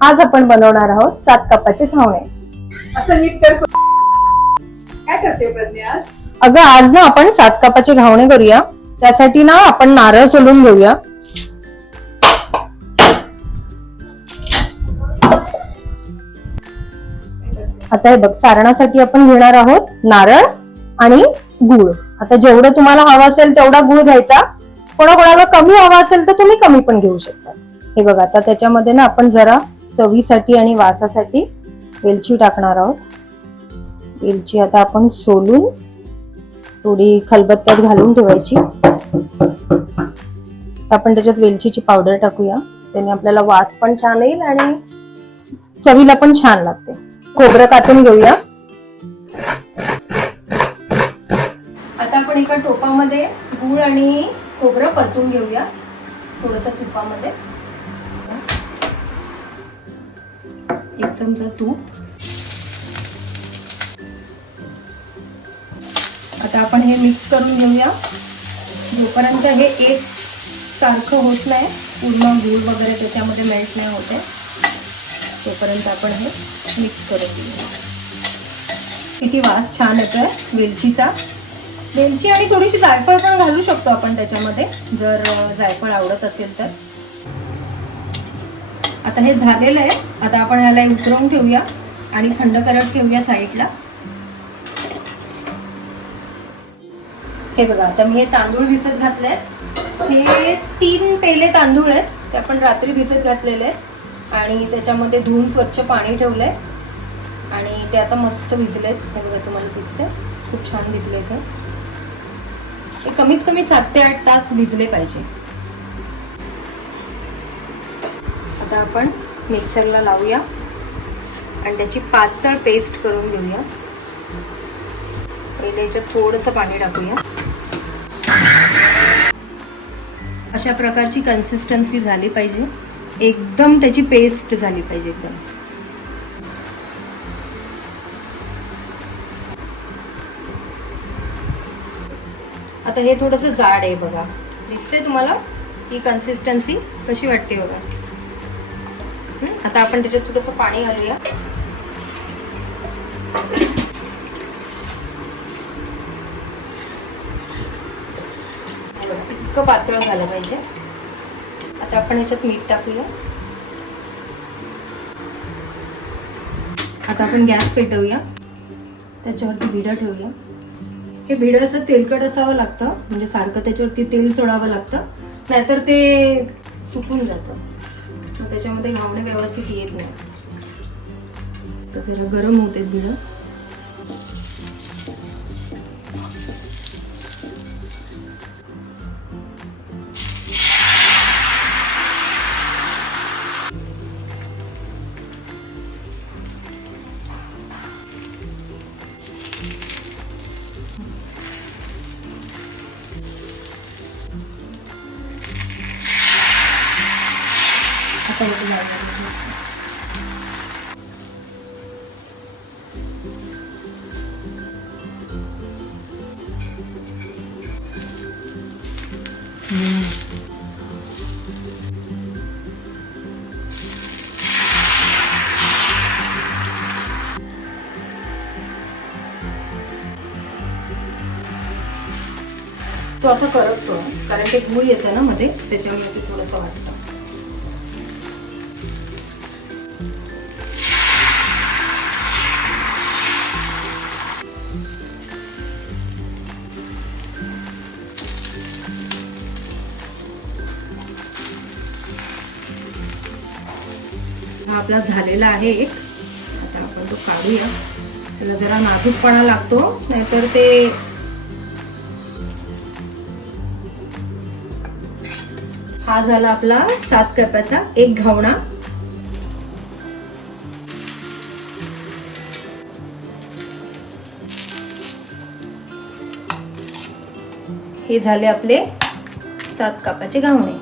आज आपण बनवणार आहोत 7 कपाचे घावणे. असं नीट कर. काय करते प्रज्ञा आज? अगं आज ना आपण 7 कपाचे घावणे करूया. त्यासाठी ना आपण नारळ सोलून घेऊया. आता हे बघ, सारणासाठी आपण घेणार आहोत नारळ आणि गूळ. आता जेवढं तुम्हाला हवं असेल तेवढा गूळ घ्यायचा. कोणाकोणाला कमी हवा असेल तर तुम्ही कमी पण घेऊ शकता. हे बघा, आता त्याच्यामध्ये ना आपण जरा चवीसाठी आणि वासासाठी वेलची टाकणार आहोत. वेलची आता आपण सोलून थोडी खलबत्त्यात घालून ठेवायची. आपण त्याच्यात वेलचीची पावडर टाकूया. त्याने आपल्याला वास पण छान येईल आणि चवीला पण छान लागते. खोबरं कापून घेऊया. आता आपण एका टोपामध्ये गूळ आणि खोबरं परतून घेऊया थोडंसं तुपामध्ये. एक चमचा तूप. आता आपण हे मिक्स करून घेऊया. जोपर्यंत हे एक सारखं होत नाही, पूर्ण गूळ वगैरे त्याच्यामध्ये मेल्ट नाही होते, तोपर्यंत आपण हे मिक्स करून घेऊया. किती वास छान येतोय वेलचीचा. वेलची आणि थोडीशी जायफळ पण घालू शकतो आपण त्याच्यामध्ये, जर जायफळ आवडत असेल तर. आता हे झालेलं आहे. आता आपण ह्याला उतरवून ठेवूया आणि थंड करत ठेवूया साईडला. हे बघा, आता मी हे तांदूळ भिजत घातलेत. हे 3 पेले तांदूळ आहेत. ते आपण रात्री भिजत घातलेले आहेत आणि त्याच्यामध्ये धुवून स्वच्छ पाणी ठेवलंय आणि ते आता मस्त भिजलेत. हे बघा, तुम्हाला दिसतंय खूप छान भिजले. ते कमीत कमी 7 ते 8 तास भिजले पाहिजे. आता आपण मिक्सरला लावूया आणि त्याची पातळ पेस्ट करून घेऊया. पहिले याच्यात थोडंसं पाणी टाकूया. अशा प्रकारची कन्सिस्टन्सी झाली पाहिजे. एकदम त्याची पेस्ट झाली पाहिजे एकदम. आता हे थोडंसं जाड आहे बघा. दिसते तुम्हाला ही कन्सिस्टन्सी कशी वाटते बघा. आता आपण त्याच्यात थोडंसं पाणी घालूया. इतकं पातळ झालं पाहिजे. आता आपण याच्यात मीठ टाकूया. आता आपण गॅस पेटवूया. त्याच्यावरती भिडं ठेवूया. हे भिडं असं तेलकट असावं लागतं, म्हणजे सारखं त्याच्यावरती तेल सोडावं लागतं, नाहीतर ते सुकून जातं. त्याच्यामध्ये घावणे व्यवस्थित येत नाही. तर जरा गरम होते भिडं. तो असं करपतो कारण ते गूळ येतं ना मध्ये, त्याच्यामुळे ते थोडंसं वाटतं. हा आपला झालेला आहे एक. आता आपण तो काढूया. त्याला जरा नाजूकपणा लागतो, नाहीतर ते हा झाला आपला 7 कपाचा एक घावणा. हे झाले आपले 7 कपाचे घावणे.